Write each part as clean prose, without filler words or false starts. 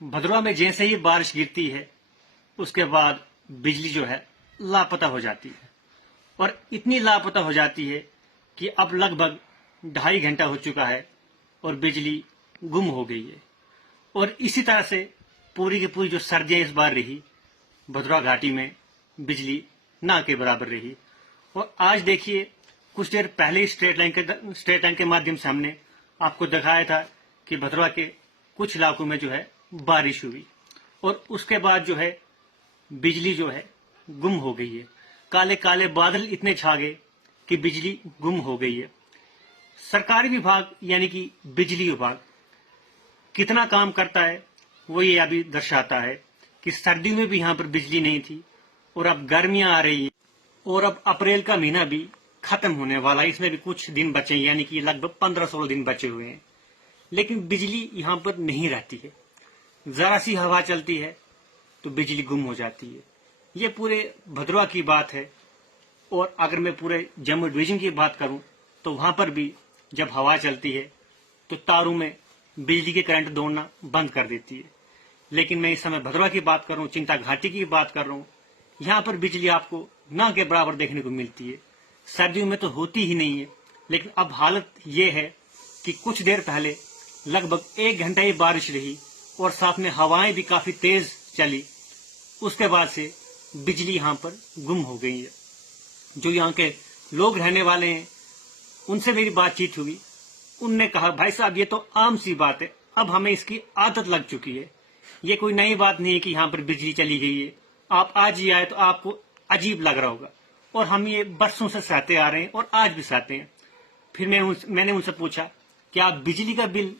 भदरवा में जैसे ही बारिश गिरती है उसके बाद बिजली जो है लापता हो जाती है और इतनी लापता हो जाती है कि अब लगभग 2.5 घंटा हो चुका है और बिजली गुम हो गई है। और इसी तरह से पूरी की पूरी जो सर्दियां इस बार रही भदरवा घाटी में बिजली ना के बराबर रही। और आज देखिए कुछ देर पहले ही स्ट्रेट लाइन के माध्यम से हमने आपको दिखाया था कि भदरवा के कुछ इलाकों में जो है बारिश हुई और उसके बाद जो है बिजली जो है गुम हो गई है। काले काले बादल इतने छा गए कि बिजली गुम हो गई है। सरकारी विभाग यानी कि बिजली विभाग कितना काम करता है वो ये अभी दर्शाता है कि सर्दियों में भी यहाँ पर बिजली नहीं थी और अब गर्मियां आ रही है और अब अप्रैल का महीना भी खत्म होने वाला है। इसमें भी कुछ दिन बचे यानी कि लगभग 15-16 दिन बचे हुए हैं, लेकिन बिजली यहाँ पर नहीं रहती है। जरा सी हवा चलती है तो बिजली गुम हो जाती है। ये पूरे भदरवा की बात है। और अगर मैं पूरे जम्मू डिवीजन की बात करूं तो वहां पर भी जब हवा चलती है तो तारों में बिजली के करंट दौड़ना बंद कर देती है। लेकिन मैं इस समय भदरवा की बात कर रहा हूँ, चिंता घाटी की बात कर रहा हूँ, यहाँ पर बिजली आपको ना के बराबर देखने को मिलती है। सर्दियों में तो होती ही नहीं है, लेकिन अब हालत ये है कि कुछ देर पहले लगभग 1 घंटा ही बारिश रही और साथ में हवाएं भी काफी तेज चली। उसके बाद से बिजली यहाँ पर गुम हो गई है। जो यहाँ के लोग रहने वाले हैं उनसे मेरी बातचीत हुई, उनने कहा भाई साहब ये तो आम सी बात है, अब हमें इसकी आदत लग चुकी है। ये कोई नई बात नहीं है कि यहाँ पर बिजली चली गई है, आप आज ही आए तो आपको अजीब लग रहा होगा और हम ये बरसों से सहते आ रहे हैं और आज भी सहते हैं। फिर मैंने उनसे पूछा कि आप बिजली का बिल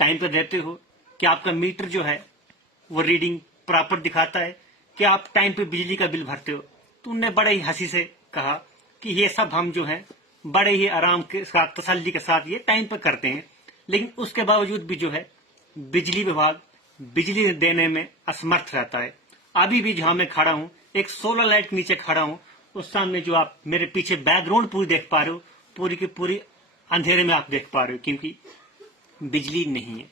टाइम पर देते हो, क्या आपका मीटर जो है वो रीडिंग प्रॉपर दिखाता है, क्या आप टाइम पे बिजली का बिल भरते हो? तो उनने बड़े ही हंसी से कहा कि ये सब हम जो है बड़े ही आराम के साथ तसल्ली के साथ ये टाइम पर करते हैं, लेकिन उसके बावजूद भी जो है बिजली विभाग बिजली देने में असमर्थ रहता है। अभी भी जहां मैं खड़ा हूं एक सोलर लाइट के नीचे खड़ा हूं, उस सामने जो आप मेरे पीछे बैकग्राउंड पूरी देख पा रहे हो पूरी की पूरी अंधेरे में आप देख पा रहे हो, क्योंकि बिजली नहीं है।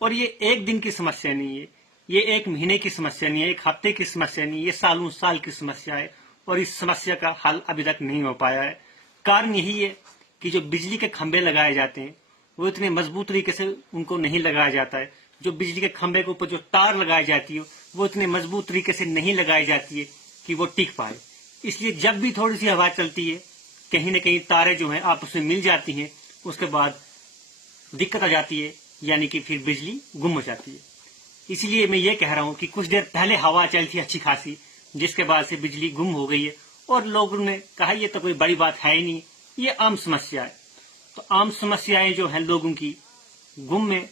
और ये एक दिन की समस्या नहीं है, ये 1 महीने की समस्या नहीं है, 1 हफ्ते की समस्या नहीं है, ये सालों साल की समस्या है और इस समस्या का हल अभी तक नहीं हो पाया है। कारण यही है कि जो बिजली के खंभे लगाए जाते हैं वो इतने मजबूत तरीके से उनको नहीं लगाया जाता है। जो बिजली के खंभे के ऊपर जो तार लगाई जाती है वो इतने मजबूत तरीके से नहीं लगाई जाती है कि वो टिक पाए। इसलिए जब भी थोड़ी सी हवा चलती है कहीं न कहीं तारे जो हैं आपस में मिल जाती हैं, उसके बाद दिक्कत आ जाती है, यानी कि फिर बिजली गुम हो जाती है। इसलिए मैं ये कह रहा हूं कि कुछ देर पहले हवा चली थी अच्छी खासी, जिसके बाद से बिजली गुम हो गई है और लोगों ने कहा ये तो कोई बड़ी बात है ही नहीं, ये आम समस्या है। तो आम समस्याएं जो हैं लोगों की गुम में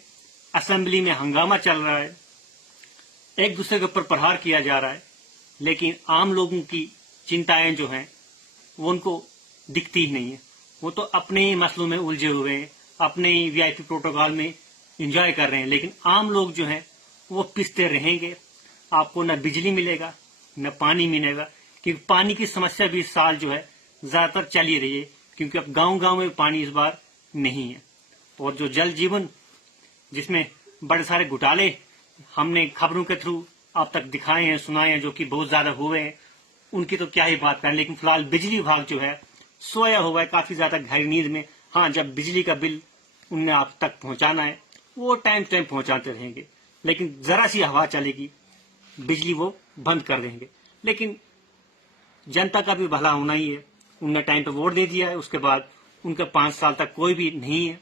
असेंबली में हंगामा चल रहा है, एक दूसरे के ऊपर प्रहार किया जा रहा है, लेकिन आम लोगों की चिंताएं जो हैं वो उनको दिखती ही नहीं है। वो तो अपने ही मसलों में उलझे हुए हैं, अपने ही वीआईपी प्रोटोकॉल में एंजॉय कर रहे हैं, लेकिन आम लोग जो हैं वो पिसते रहेंगे। आपको न बिजली मिलेगा न पानी मिलेगा, क्योंकि पानी की समस्या भी इस साल जो है ज्यादातर चल ही रही है, क्योंकि अब गांव गांव में पानी इस बार नहीं है। और जो जल जीवन जिसमें बड़े सारे घोटाले हमने खबरों के थ्रू आप तक दिखाए हैं सुनाए हैं, जो कि बहुत ज्यादा हुए हैं, उनकी तो क्या ही बात करें। लेकिन फिलहाल बिजली विभाग जो है सोया हुआ है काफी ज्यादा गहरी नींद में। हाँ, जब बिजली का बिल उनने आप तक पहुंचाना है वो टाइम टाइम पहुंचाते रहेंगे, लेकिन जरा सी हवा चलेगी बिजली वो बंद कर देंगे। लेकिन जनता का भी भला होना ही है, उनने टाइम पे वोट दे दिया है, उसके बाद उनके 5 साल तक कोई भी नहीं है,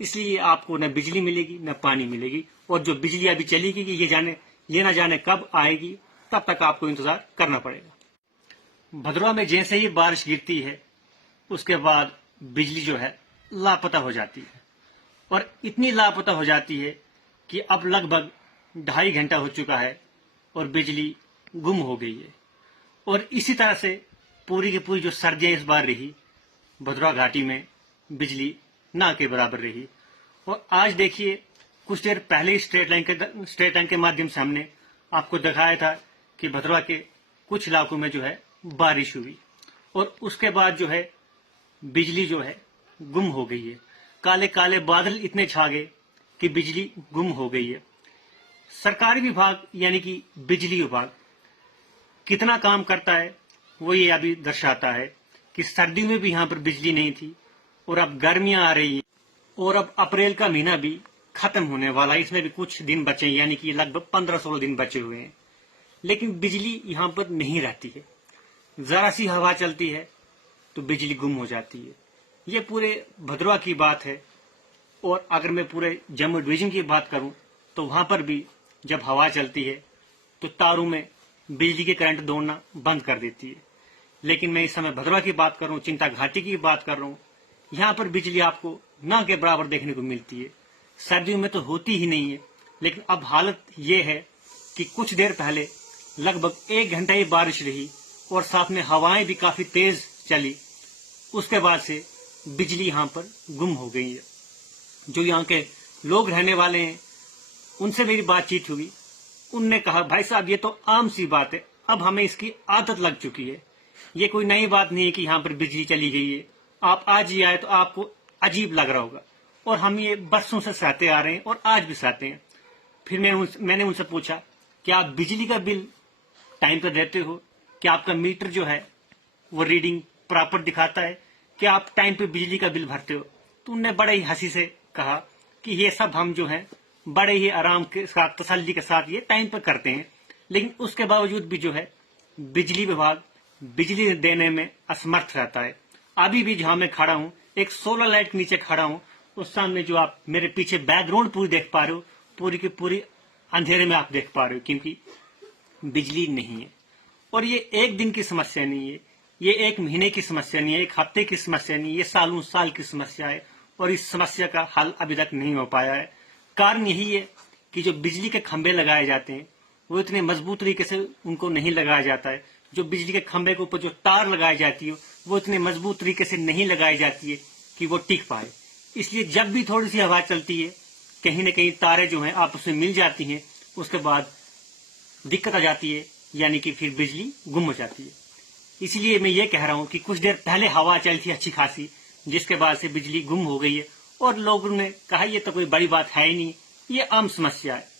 इसलिए आपको न बिजली मिलेगी न पानी मिलेगी। और जो बिजली अभी चलेगी ये ना जाने कब आएगी, तब तक आपको इंतजार करना पड़ेगा। भदरवा में जैसे ही बारिश गिरती है उसके बाद बिजली जो है लापता हो जाती है और इतनी लापता हो जाती है कि अब लगभग 2.5 घंटा हो चुका है और बिजली गुम हो गई है। और इसी तरह से पूरी की पूरी जो सर्दियां इस बार रही भदरवा घाटी में बिजली ना के बराबर रही। और आज देखिए कुछ देर पहले ही स्ट्रेट लाइन के माध्यम से हमने आपको दिखाया था कि भदरवा के कुछ इलाकों में जो है बारिश हुई और उसके बाद जो है बिजली जो है गुम हो गई है। काले काले बादल इतने छा गए कि बिजली गुम हो गई है। सरकारी विभाग यानी कि बिजली विभाग कितना काम करता है वो ये अभी दर्शाता है कि सर्दियों में भी यहाँ पर बिजली नहीं थी और अब गर्मियां आ रही है और अब अप्रैल का महीना भी खत्म होने वाला है। इसमें भी कुछ दिन बचे हैं, यानी कि लगभग 15-16 दिन बचे हुए हैं, लेकिन बिजली यहाँ पर नहीं रहती है। जरा सी हवा चलती है तो बिजली गुम हो जाती है। ये पूरे भद्रवाह की बात है। और अगर मैं पूरे जम्मू डिवीजन की बात करूं तो वहां पर भी जब हवा चलती है तो तारों में बिजली के करंट दौड़ना बंद कर देती है। लेकिन मैं इस समय भद्रवाह की बात कर रहा हूँ, चिंता घाटी की बात कर रहा हूँ, यहाँ पर बिजली आपको ना के बराबर देखने को मिलती है। सर्दियों में तो होती ही नहीं है, लेकिन अब हालत ये है कि कुछ देर पहले लगभग 1 घंटा ही बारिश रही और साथ में हवाएं भी काफी तेज चली। उसके बाद से बिजली यहाँ पर गुम हो गई है। जो यहाँ के लोग रहने वाले हैं उनसे मेरी बातचीत हुई, उनने कहा भाई साहब ये तो आम सी बात है, अब हमें इसकी आदत लग चुकी है, ये कोई नई बात नहीं है कि यहाँ पर बिजली चली गई है। आप आज ही आए तो आपको अजीब लग रहा होगा, और हम ये बरसों से सहते आ रहे हैं और आज भी सहते हैं। फिर मैंने उनसे पूछा कि आप बिजली का बिल टाइम पर देते हो, क्या आपका मीटर जो है वो रीडिंग प्रॉपर दिखाता है, क्या आप टाइम पे बिजली का बिल भरते हो? तो उनने बड़े ही हंसी से कहा कि ये सब हम जो है बड़े ही आराम के साथ, तसल्ली के साथ ये टाइम पर करते हैं, लेकिन उसके बावजूद भी जो है बिजली विभाग बिजली देने में असमर्थ रहता है। अभी भी जहां मैं खड़ा हूं, एक सोलर लाइट के नीचे खड़ा हूं, उस सामने जो आप मेरे पीछे बैकग्राउंड पूरी देख पा रहे हो, पूरी की पूरी अंधेरे में आप देख पा रहे हो, क्योंकि बिजली नहीं है। और ये एक दिन की समस्या नहीं है, ये 1 महीने की समस्या नहीं है, 1 हफ्ते की समस्या नहीं है, ये सालों साल की समस्या है और इस समस्या का हल अभी तक नहीं हो पाया है। कारण यही है कि जो बिजली के खंभे लगाए जाते हैं वो इतने मजबूत तरीके से उनको नहीं लगाया जाता है। जो बिजली के खंभे के ऊपर जो तार लगाई जाती है वो इतने मजबूत तरीके से नहीं लगाई जाती है कि वो टिक पाए। इसलिए जब भी थोड़ी सी हवा चलती है, कहीं न कहीं तारे जो हैं आपस में मिल जाती हैं, उसके बाद दिक्कत आ जाती है, यानी कि फिर बिजली गुम हो जाती है। इसलिए मैं ये कह रहा हूं कि कुछ देर पहले हवा चली थी अच्छी खासी, जिसके बाद से बिजली गुम हो गई है और लोगों ने कहा ये तो कोई बड़ी बात है ही नहीं, ये आम समस्या है।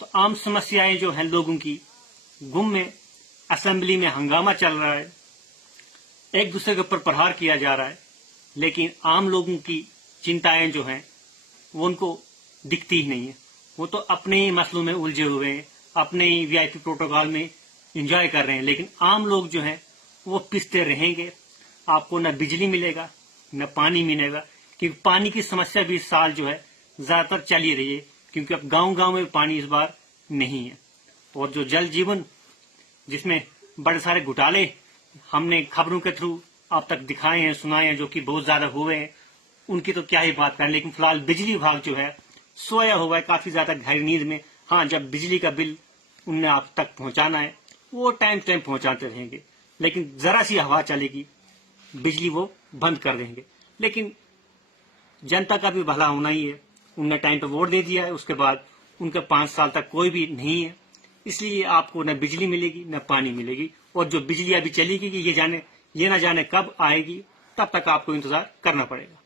तो आम समस्याएं जो हैं लोगों की गुम में, असेंबली में हंगामा चल रहा है, एक दूसरे के ऊपर प्रहार किया जा रहा है, लेकिन आम लोगों की चिंताएं जो हैं वो उनको दिखती ही नहीं है। वो तो अपने ही मसलों में उलझे हुए हैं, अपने ही वीआईपी प्रोटोकॉल में एंजॉय कर रहे हैं, लेकिन आम लोग जो हैं वो पिसते रहेंगे। आपको न बिजली मिलेगा न पानी मिलेगा, क्योंकि पानी की समस्या भी इस साल जो है ज्यादातर चल ही रही है, क्योंकि अब गांव-गांव में पानी इस बार नहीं है। और जो जल जीवन जिसमें बड़े सारे घोटाले हमने खबरों के थ्रू आप तक दिखाए हैं, सुनाए हैं, जो कि बहुत ज्यादा हुए हैं, उनकी तो क्या ही बात करें। लेकिन फिलहाल बिजली विभाग जो है सोया हुआ है काफी ज्यादा गहरी नींद में। हाँ, जब बिजली का बिल उनने आप तक पहुंचाना है वो टाइम टाइम पहुंचाते रहेंगे, लेकिन जरा सी हवा चलेगी बिजली वो बंद कर देंगे। लेकिन जनता का भी भला होना ही है, उनने टाइम पे वोट दे दिया है, उसके बाद उनके 5 साल तक कोई भी नहीं है, इसलिए आपको न बिजली मिलेगी न पानी मिलेगी। और जो बिजली अभी चलेगी ये ना जाने कब आएगी, तब तक आपको इंतजार करना पड़ेगा।